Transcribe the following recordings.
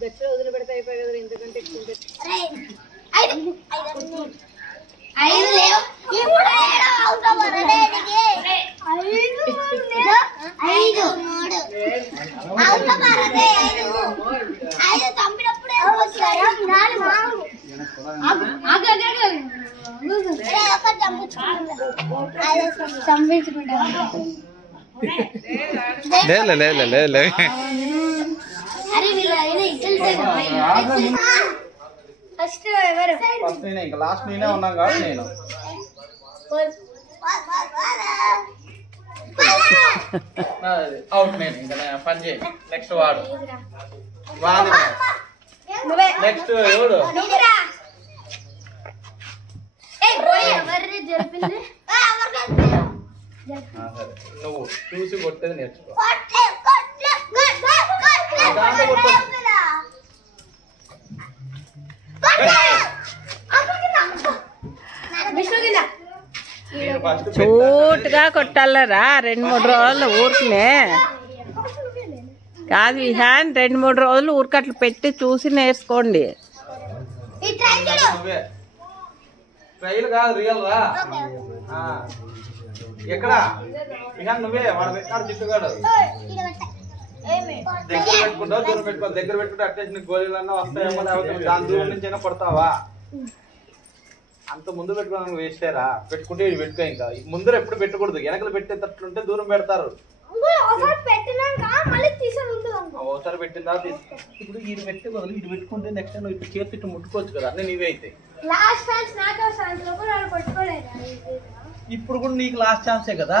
గచ్చిలో వదిలిపెడితే అయిపోయి కదా ఇంతకంటే లాస్ట్ నేనే ఉన్నాం కాదు నేను అవుట్ నేను ఇంకా పని చేయి నెక్స్ట్ వాడు నెక్స్ట్ ఎవడు నువ్వు చూసి కొట్టేది నేర్చుకో చూటుగా కొట్టాలరా 2-3 రోజులు ఊరికనే కాదు విహాన్ 2-3 రోజులు ఊరికట్లు పెట్టి చూసి నేర్చుకోండి. ట్రైల్ కాదు రియల్ రా ఎక్కడ విహాన్ నువ్వే వాడు పెట్టాడు జిట్టుగాడు దగ్గర పెట్టుకుంటావు దూరం పెట్టుకోవాలి దగ్గర పెట్టుకుంటే అట్లీస్ట్ నీకు గోళీలన్నా వస్తాయేమో లేకపోతే దాని దూరం నుంచి అయినా కొడతావా అంత ముందు పెట్టుకోవడానికి వేస్టేరా పెట్టుకుంటే ఇది పెట్టుకో ఇంకా ముందర ఎప్పుడు పెట్టకూడదు వెనకలు పెట్టేటట్లుంటే దూరం పెడతారు ఒకసారి పెట్టిన తర్వాత ఇప్పుడు ఇది పెట్టి బదులు ఇది పెట్టుకుంటే నెక్స్ట్ నువ్వు ఇప్పుడు చేతి ఇట్టు ముట్టుకోవచ్చు కదా అన్నీ నీవే అయితే ఇప్పుడు కూడా నీకు లాస్ట్ ఛాన్సే కదా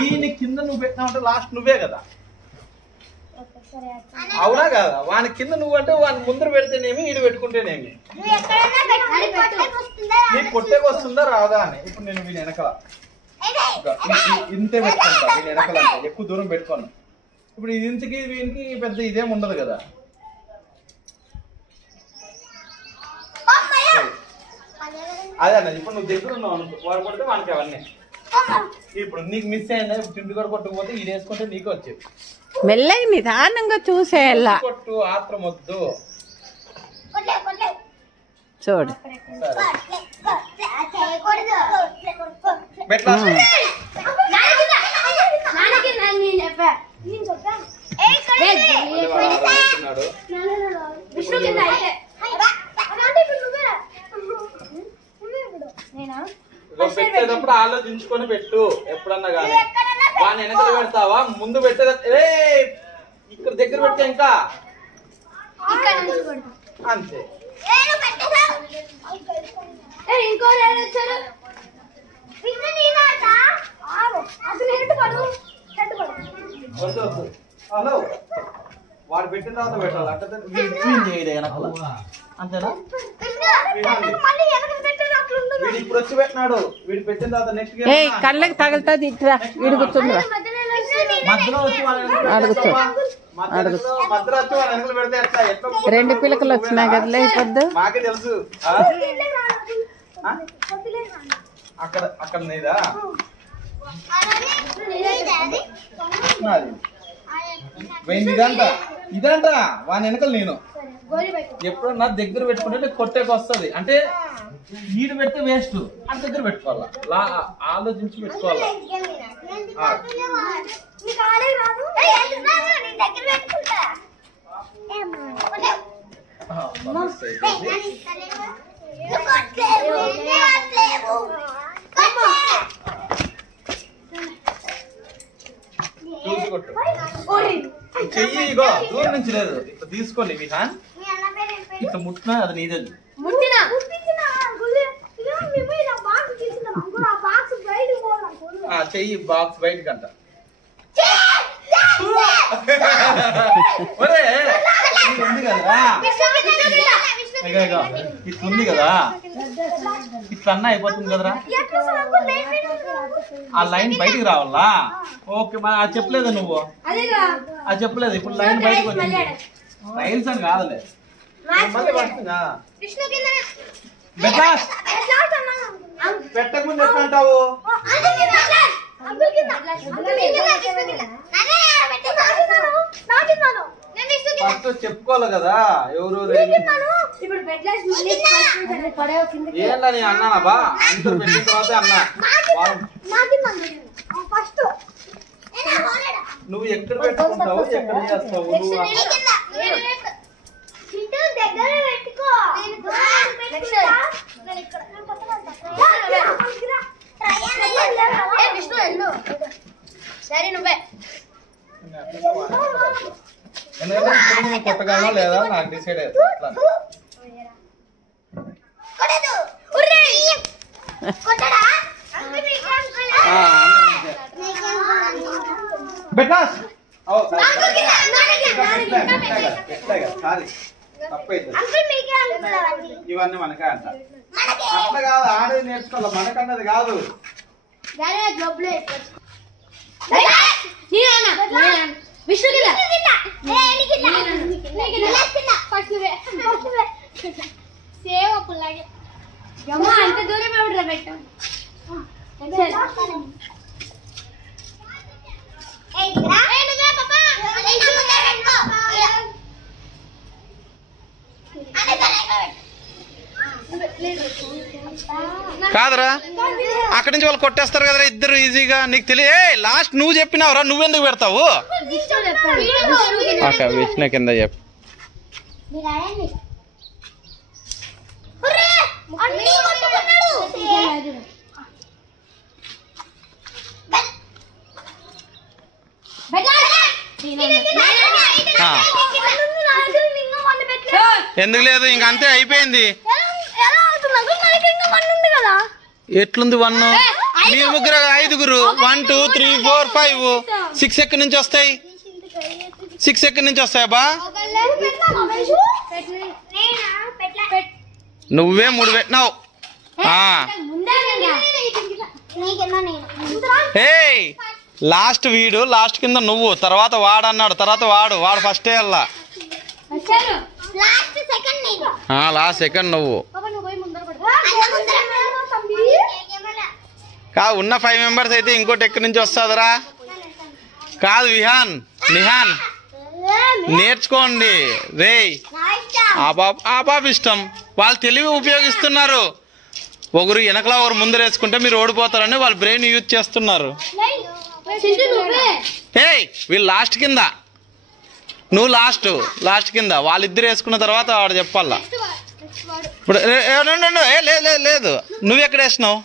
దీని కింద నువ్వు పెట్టినావంటే లాస్ట్ నువ్వే కదా అవునా కదా వాని కింద నువ్వు అంటే వాని ముందర పెడితేనేమి ఈడు పెట్టుకుంటేనేమి నీకు కొట్టేకి వస్తుందా రాదా అని ఇప్పుడు నేను వీని వెనకల ఇంతే పెట్టుకుంటా వీని వెనకల ఎక్కువ దూరం పెట్టుకోను ఇప్పుడు ఇది ఇంతకి వీనికి పెద్ద ఇదేం ఉండదు కదా అదే అన్న ఇప్పుడు నువ్వు దగ్గర ఉన్నావు అనుకో వాడు కొడితే వానికి అవన్నీ ఇప్పుడు నీకు మిస్ అయిందా చిండు కూడా కొట్టకపోతే ఇది వేసుకుంటే నీకు వచ్చేది మెల్లగా నిదానంగా చూసేయాలా కొట్టు ఆత్రం వద్దు చూడు పెట్టేటప్పుడు ఆలోచించుకొని పెట్టు ఎప్పుడన్నా కానీ వాని వెనకలు పెడతావా ముందు పెట్టేది ఇక్కడ దగ్గర పెడితే ఇంకా అంతే హలో వాడు పెట్టిన తర్వాత పెట్టాలి అట్లా అంతేనా వీడు ఇప్పుడు వచ్చి పెట్టినాడు వీడు పెట్టిన తర్వాత నెక్స్ట్ కళ్ళకి తగులుతుంది ఇట్లా వీడు కూర్చుందిరా మధ్యలో వచ్చి మధ్యలో వచ్చి వాళ్ళ వెనకలు పెడితే ఎట్లా 2 పిలకలు వచ్చినాయి కదలే పొద్దు మాకే తెలుసు అక్కడ అక్కడ నీదా ఇదంట వాని వెనకలు నేను ఎప్పుడన్నా దగ్గర పెట్టుకుంటే కొట్టేకి వస్తుంది అంటే వీడు పెడితే వేస్ట్ అని దగ్గర పెట్టుకోవాలా ఆలోచించి పెట్టుకోవాలా చూసి కొట్టు చెయ్యి ఇగో దూరం నుంచి లేదు ఇట్లా తీసుకోండి విహాన్ ఇట్లా ముట్టినా అది నీదే చెయ్యి బాక్స్ బయటకి అంట. ఉంది కదా ఇట్లా ఉంది కదా, ఇట్లా అన్న అయిపోతుంది కదరా. ఆ లైన్ బయటికి రావాలా? ఓకే, అది చెప్పలేదు నువ్వు, అది చెప్పలేదు. ఇప్పుడు లైన్ బయటకు వచ్చింది. రైల్స్ అని కాదులే, పెట్టకముందు ఎట్లా అంటావు? ఫస్ట్ చెప్పుకోవాలి కదా ఎవరు ఏంటా నేను అన్నానా బా, అందరు పెట్టిన తర్వాత అన్నా. నువ్వు ఎక్కడ పెట్టుకుంటావు, ఎక్కడ చేస్తావు నువ్వు? ఎందుకంటే కొట్టగలనా లేదా నాకు డిసైడ్ అవుతుంది. ఇవన్నీ మనకే అంట. అట్లా కాదు, ఆడేది నేర్చుకోవాలి, మనకన్నది కాదు. అంత దూరం ఎవడరా పెట్టాం? కాదరా, అక్కడి నుంచి వాళ్ళు కొట్టేస్తారు కదరా ఇద్దరు ఈజీగా. నీకు తెలియ లాస్ట్ నువ్వు చెప్పినావురా, నువ్వెందుకు పెడతావు? విష్ణు కింద చెప్పు. ఎందుకు లేదు, ఇంక అంతే అయిపోయింది. ఎట్లుంది 1? మీరు ముగ్గురు 5గురు. 1 2 3 4 5 6 ఎక్కడి నుంచి వస్తాయి? 6 ఎక్కడి నుంచి వస్తాయి బా? నువ్వే 3 పెట్టినావు. లాస్ట్ వీడు, లాస్ట్ కింద నువ్వు, తర్వాత వాడు అన్నాడు, తర్వాత వాడు ఫస్టే అల్లా. లాస్ట్ సెకండ్ నువ్వు. కాదు, ఉన్న 5 మెంబర్స్ అయితే ఇంకోటి ఎక్కడి నుంచి వస్తుందిరా? కాదు నిహాన్ నేర్చుకోండి రే. ఆ పాప ఇష్టం, వాళ్ళు తెలివి ఉపయోగిస్తున్నారు. ఒకరు వెనకలా ఒకరు ముందర వేసుకుంటే మీరు ఓడిపోతారని వాళ్ళు బ్రెయిన్ యూజ్ చేస్తున్నారు. వీళ్ళు లాస్ట్ కింద, నువ్వు లాస్ట్ కింద, వాళ్ళిద్దరు వేసుకున్న తర్వాత వాడు చెప్పాలా. ఇప్పుడు లేదు, నువ్వు ఎక్కడ వేసినావు?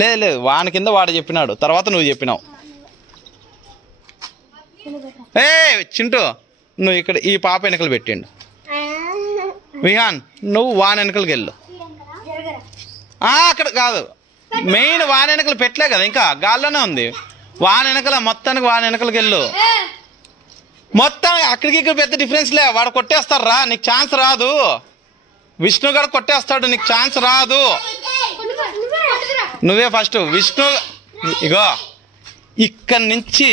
లేదు, వాని కింద వాడు చెప్పినాడు, తర్వాత నువ్వు చెప్పినావు. చింటూ, నువ్వు ఇక్కడ ఈ పాప వెనకలు పెట్టిండు. విహాన్, నువ్వు వాని వెనకలకి వెళ్ళు. అక్కడ కాదు, మెయిన్ వాని వెనకలు పెట్టలే కదా, ఇంకా గాల్లోనే ఉంది. వాని వెనకల మొత్తానికి వాని వెనకలకి వెళ్ళు. మొత్తం అక్కడికి ఇక్కడ పెద్ద డిఫరెన్స్ లే. వాడు కొట్టేస్తారా, నీకు ఛాన్స్ రాదు. విష్ణు గారు కొట్టేస్తాడు, నీకు ఛాన్స్ రాదు. నువ్వే ఫస్ట్. విష్ణు ఇగో ఇక్కడి నుంచి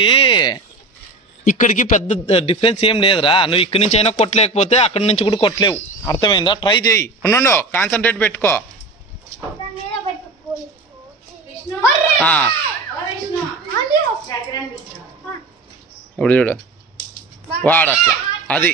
ఇక్కడికి పెద్ద డిఫరెన్స్ ఏం లేదురా. నువ్వు ఇక్కడి నుంచి అయినా కొట్టలేకపోతే అక్కడి నుంచి కూడా కొట్టలేవు. అర్థమైందా? ట్రై చేయి. ఉండు, కాన్సన్ట్రేట్ పెట్టుకో. ఇప్పుడు చూడు, వాడు అట్లా, అది